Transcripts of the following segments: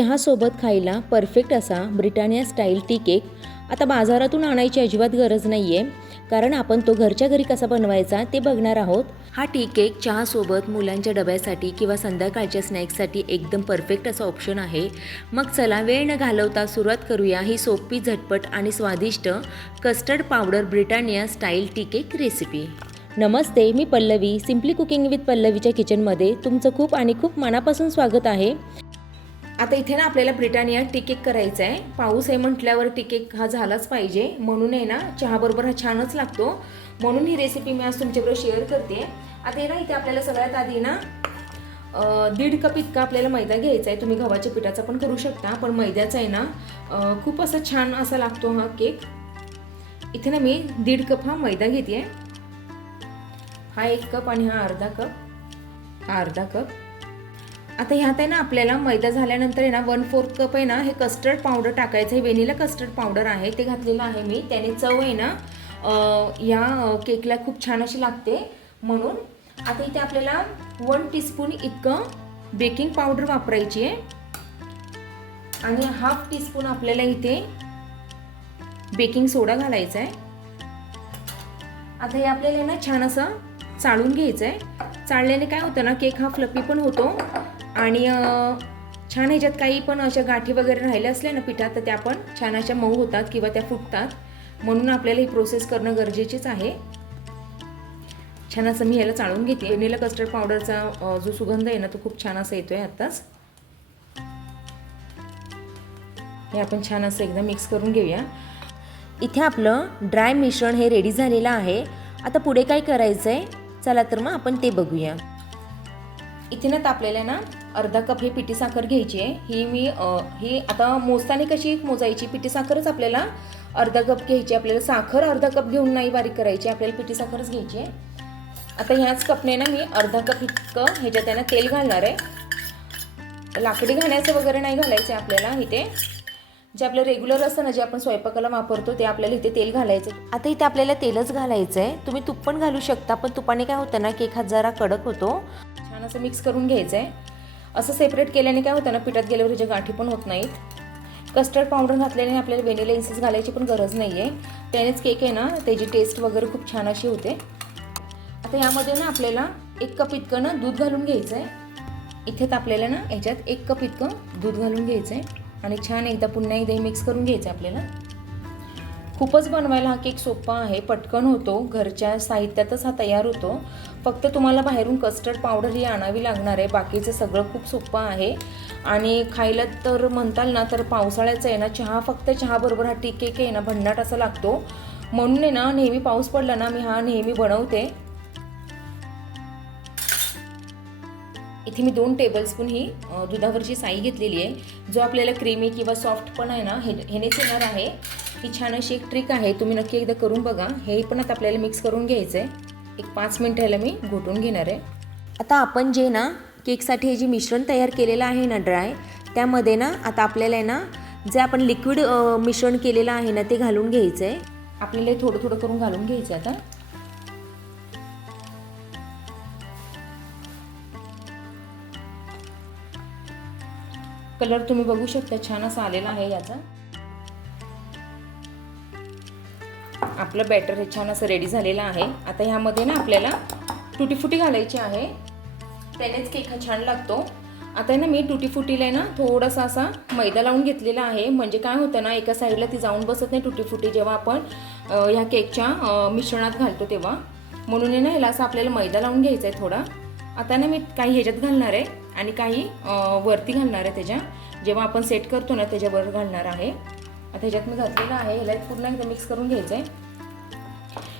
चहासोबत खायला परफेक्ट असा ब्रिटानिया स्टाईल टी केक आता बाजारातून आणायची अजिबात गरज नाही आहे, कारण आपण तो घरच्या घरी कसा बनवायचा ते बघणार आहोत। हा टी केक चहासोबत मुलांच्या डब्यासाठी किंवा संध्याकाळच्या स्नॅक्ससाठी एकदम परफेक्ट असा ऑप्शन आहे। मग चला वेळ न घालवता सुरुवात करूया ही सोपी, झटपट आणि स्वादिष्ट custard powder Britannia style tea cake recipe. नमस्ते, मी पल्लवी, सिम्पली कुकिंग विथ पल्लवीच्या किचनमध्ये तुमचं खूप आणि खूप मनापासून स्वागत आहे। आता इथे ना आपल्याला ब्रिटानिया टी केक करायचा आहे। पाऊस आहे म्हटल्यावर टी केक हा झालाच पाहिजे, म्हणून आहे ना चहाबरोबर हा छानच लागतो, म्हणून ही रेसिपी मी आज तुमच्याबरोबर शेअर करते। आता ना इथे आपल्याला सगळ्यात आधी ना 1.5 कप इतका आपल्याला मैदा घ्यायचा आहे। तुम्ही गव्हाच्या पिठाचा पण करू शकता, पण मैद्याचा आहे ना खूप असं छान असा लागतो हा केक। इथे ना मी 1.5 कप हा मैदा घेते, हा 1 कप आणि हा अर्धा कप। आता ह्यात आहे ना आपल्याला मैदा झाल्यानंतर आहे ना 1/4 कप आहे ना हे कस्टर्ड पावडर टाकायचं आहे। व्हॅनिला कस्टर्ड पावडर आहे, ते घातलेलं आहे मी, त्याने चव आहे ना या केकला खूप छान अशी लागते म्हणून। आता इथे आपल्याला 1 टीस्पून इतकं बेकिंग पावडर वापरायची आहे आणि 1/2 टीस्पून आपल्याला इथे बेकिंग सोडा घालायचा आहे। आता हे आपल्याला ना छान असं चाळून घ्यायचं आहे। चाळल्याने काय होतं ना केक हा फ्लफी पण होतो आणि छान ह्याच्यात काही पण अशा गाठी वगैरे राहिल्या असल्या ना पिठात तर त्या पण छान अशा मऊ होतात किंवा त्या फुटतात, म्हणून आपल्याला ही प्रोसेस करणं गरजेचीच आहे। छान असं मी ह्याला चाळून घेते। व्हॅनिला कस्टर्ड पावडरचा जो सुगंध आहे ना तो खूप छान असा येतोय आत्ताच। हे आपण छान असं एकदा मिक्स करून घेऊया। इथे आपलं ड्राय मिश्रण हे रेडी झालेलं आहे। आता पुढे काय करायचं आहे, चला तर मग आपण ते बघूया। इथे ना आपल्याला ना अर्धा कप हे पिठी साखर घ्यायची आहे। ही आता मोजताना कशी मोजायची, पिठी साखरच आपल्याला अर्धा कप घ्यायची। आपल्याला साखर अर्धा कप घेऊन नाही बारीक करायची, आपल्याला पिठी साखरच घ्यायची आहे। आता ह्याच कपने ना मी अर्धा कप इतकं ह्याच्यात आहे ना तेल घालणार आहे। लाकडी घाण्याचं वगैरे नाही घालायचं आहे आपल्याला, इथे जे आपलं रेग्युलर असतं ना जे आपण स्वयंपाकाला वापरतो ते आपल्याला इथे तेल घालायचं। आता इथे आपल्याला तेलच घालायचं आहे, तुम्ही तूप पण घालू शकता, पण तुपाने काय होतं ना केक हा जरा कडक होतो। छान असं मिक्स करून घ्यायचं आहे। असं सेपरेट केल्याने काय होतं ना पिठात गेल्यावर ह्याच्या गाठी पण होत नाहीत। कस्टर्ड पावडर घातल्याने आपल्याला व्हॅनिला एसेन्स घालायची पण गरज नाही आहे, त्यानेच केक आहे ना त्याची टेस्ट वगैरे खूप छान अशी होते। आता यामध्ये ना आपल्याला 1 कप इतकं ना दूध घालून घ्यायचं आहे। इथेच आपल्याला ना ह्याच्यात 1 कप इतकं दूध घालून घ्यायचं आहे आणि छान एकदा पुन्हा एकदा मिक्स करून घ्यायचं आहे आपल्याला। खूपच बनवायला हा केक सोपा आहे, पटकन होतो, घरच्या साहित्यातच हा तयार होतो। फक्त तुम्हाला बाहेरून कस्टर्ड पावडर ही आणावी लागणार आहे, बाकीचं सगळं खूप सोपं आहे। आणि खायला तर म्हणताल ना तर पावसाळ्याचं आहे ना चहा, फक्त चहाबरोबर हा टी केक आहे ना भन्नाट असा लागतो, म्हणून आहे ना नेहमी पाऊस पडला ना मी हा नेहमी बनवते। इथे मी 2 टेबलस्पून ही दुधावरची साई घेतलेली आहे, जो आपल्याला क्रीमी किंवा सॉफ्ट पण आहे ना ह्यानेच येणार आहे। ही छान अशी एक ट्रिक आहे, तुम्ही नक्की एकदा करून बघा। हे पण आता आपल्याला मिक्स करून घ्यायचं आहे। एक 5 मिनिटं ह्याला मी घोटून घेणार आहे। आता आपण जे ना केकसाठी हे जे मिश्रण तयार केलेलं आहे ना ड्राय, त्यामध्ये ना आता आपल्याला आहे ना जे आपण लिक्विड मिश्रण केलेलं आहे ना ते घालून घ्यायचं आहे। आपल्याला थोडं थोडं करून घालून घ्यायचं आहे। आता कलर तुम्ही बघू शकता छान असा आलेला आहे याचा। आपलं बॅटर हे छान असं रेडी झालेलं आहे। आता ह्यामध्ये ना आपल्याला टुटी फुटी घालायची आहे, त्यानेच केक हा छान लागतो। आता ना मी टुटी फुटीला आहे ना थोडासा असा मैदा लावून घेतलेला आहे, म्हणजे काय होतं ना एका साईडला ती जाऊन बसत नाही टुटी फुटी जेव्हा आपण ह्या केकच्या मिश्रणात घालतो तेव्हा, म्हणून आहे ना ह्याला असं आपल्याला मैदा लावून घ्यायचा आहे थोडा। आता ना मी काही ह्याच्यात घालणार आहे आणि काही वरती घालणार आहे, त्याच्या जेव्हा आपण सेट करतो ना त्याच्यावर घालणार आहे। आता ह्याच्यात मी घातलेलं आहे, ह्याला पूर्ण एकदा मिक्स करून घ्यायचं आहे।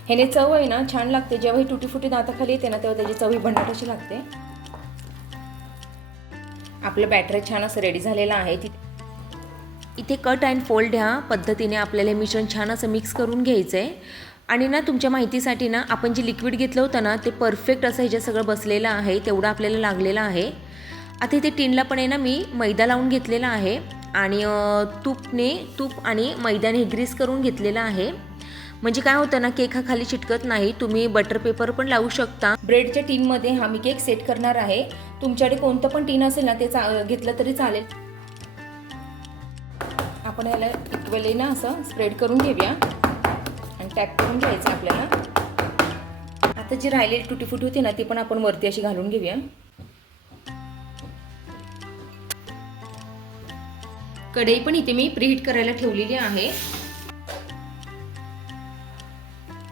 ह्याने चव आहे ना छान लागते, जेव्हा ही टुटी फुटी दाताखाली येते ना तेव्हा त्याची चव ही भन्नाट अशी लागते। आपलं बॅटर छान असं रेडी झालेलं आहे। इथे कट अँड फोल्ड ह्या पद्धतीने आपल्याला मिश्रण छान असं मिक्स करून घ्यायचं आहे। आणि ना तुमच्या माहितीसाठी ना आपण जे लिक्विड घेतलं होतं ना ते परफेक्ट असं ह्याच्यात सगळं बसलेलं आहे, तेवढं आपल्याला लागलेलं आहे। आता इथे टिनला पण आहे ना मी मैदा लावून घेतलेला आहे आणि तूप आणि मैद्याने ग्रीस करून घेतलेलं आहे, म्हणजे काय होतं ना केक हा खाली चिटकत नाही। तुम्ही बटर पेपर पण लावू शकता। ब्रेडच्या टीनमध्ये हा मी केक सेट करणार आहे, तुमच्याकडे कोणतं पण टीन असेल ना ते घेतलं तरी चालेल। आपण ह्याला इक्वली ना असं स्प्रेड करून घेऊया आणि टॅप करून घ्यायचं आपल्याला। आता जी राहिलेली तुटी फुटी होती ना ती पण आपण वरती अशी घालून घेऊया। कढई पण इथे मी प्रीहीट करायला ठेवलेली आहे।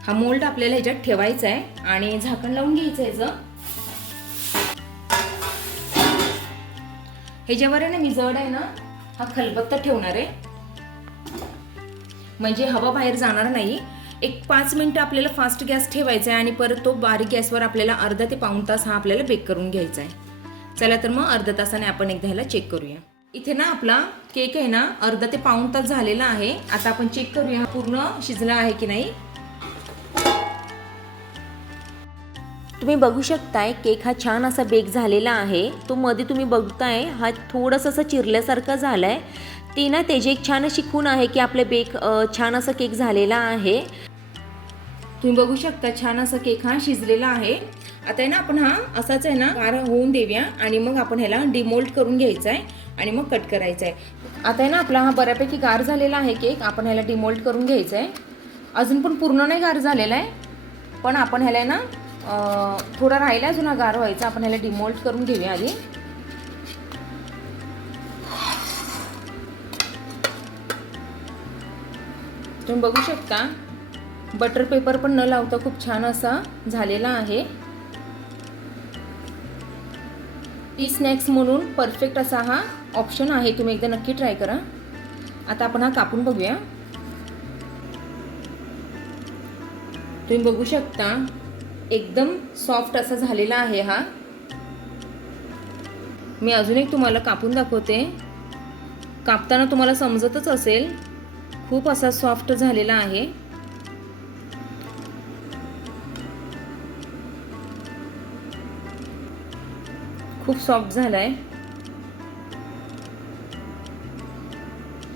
हा मोल्ड आपल्याला ह्याच्यात ठेवायचा आहे आणि झाकण लावून घ्यायचं ह्याचं। ह्याच्यावर आहे ना मी जड आहे ना हा खलबत्ता ठेवणार आहे, म्हणजे हवा बाहेर जाणार नाही। एक 5 मिनिटं आपल्याला फास्ट गॅस ठेवायचा आहे आणि परत तो बारीक गॅसवर आपल्याला अर्धा ते पाऊण तास हा आपल्याला बेक करून घ्यायचा आहे। चला तर मग अर्धा तासाने आपण एकदा ह्याला चेक करूया। इथे ना आपला केक आहे ना अर्धा ते पाऊण तास झालेला आहे। आता आपण चेक करूया हा पूर्ण शिजला आहे की नाही। तुम्ही बघू शकताय केक हा छान असा बेक झालेला आहे। तो मध्ये तुम्ही बघताय हा थोडंसं असं चिरल्यासारखं झालाय। ती ना त्याची एक छान अशी खूण आहे की आपले बेक छान असा केक झालेला आहे। तुम्ही बघू शकता छान असा केक हा शिजलेला आहे। आता आहे ना आपण हा असाच आहे ना गार होऊन देऊया आणि मग आपण ह्याला डिमोल्ड करून घ्यायचा आहे आणि मग कट करायचा आहे। आता आहे ना आपला हा बऱ्यापैकी गार झालेला आहे केक, आपण ह्याला डिमोल्ड करून घ्यायचा आहे। अजून पण पूर्ण नाही गार झालेला आहे, पण आपण ह्याला ना थोडा राहिला अजून हा गार व्हायचा। आपण ह्याला डिमोल्ड करून घेऊया आधी। तुम्ही बघू शकता बटर पेपर पण न लावता खूप छान असा झालेला आहे। टी स्नॅक्स म्हणून परफेक्ट असा हा ऑप्शन आहे, तुम्ही एकदा नक्की ट्राय करा। आता आपण हा कापून बघूया। तुम्ही बघू शकता एकदम सॉफ्ट असा झालेला आहे हा। मी अजून एक तुम्हाला कापून दाखवते, कापताना तुम्हाला समजतच असेल खूप असा सॉफ्ट झालेला आहे। खूप सॉफ्ट झालाय,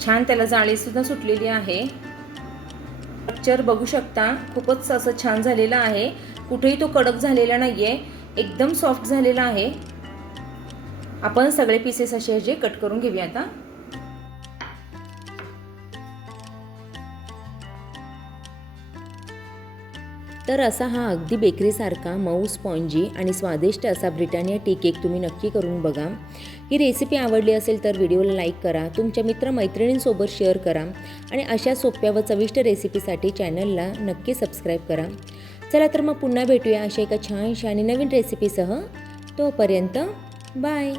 छान त्याला जाळी सुद्धा सुटलेली आहे। स्ट्रक्चर बघू शकता खूपच असं छान झालेला आहे, कुठेही तो कडक झालेला नाहीये, एकदम सॉफ्ट झालेला आहे। आपण सगळे पीसेस असे जे कट करून घेऊया आता। तर असा हा अगदी बेकरीसारखा मऊ स्पॉन्जी आणि स्वादिष्ट असा ब्रिटानिया टी केक तुम्ही नक्की करून बघा। ही रेसिपी आवडली असेल तर व्हिडिओला लाईक करा, तुमच्या मित्रमैत्रिणींसोबत शेअर करा आणि अशा सोप्या व चविष्ट रेसिपीसाठी चॅनलला नक्की सबस्क्राईब करा। चला तर मग पुन्हा भेटूया अशा एका छानशा आणि नवीन रेसिपीसह। तोपर्यंत बाय।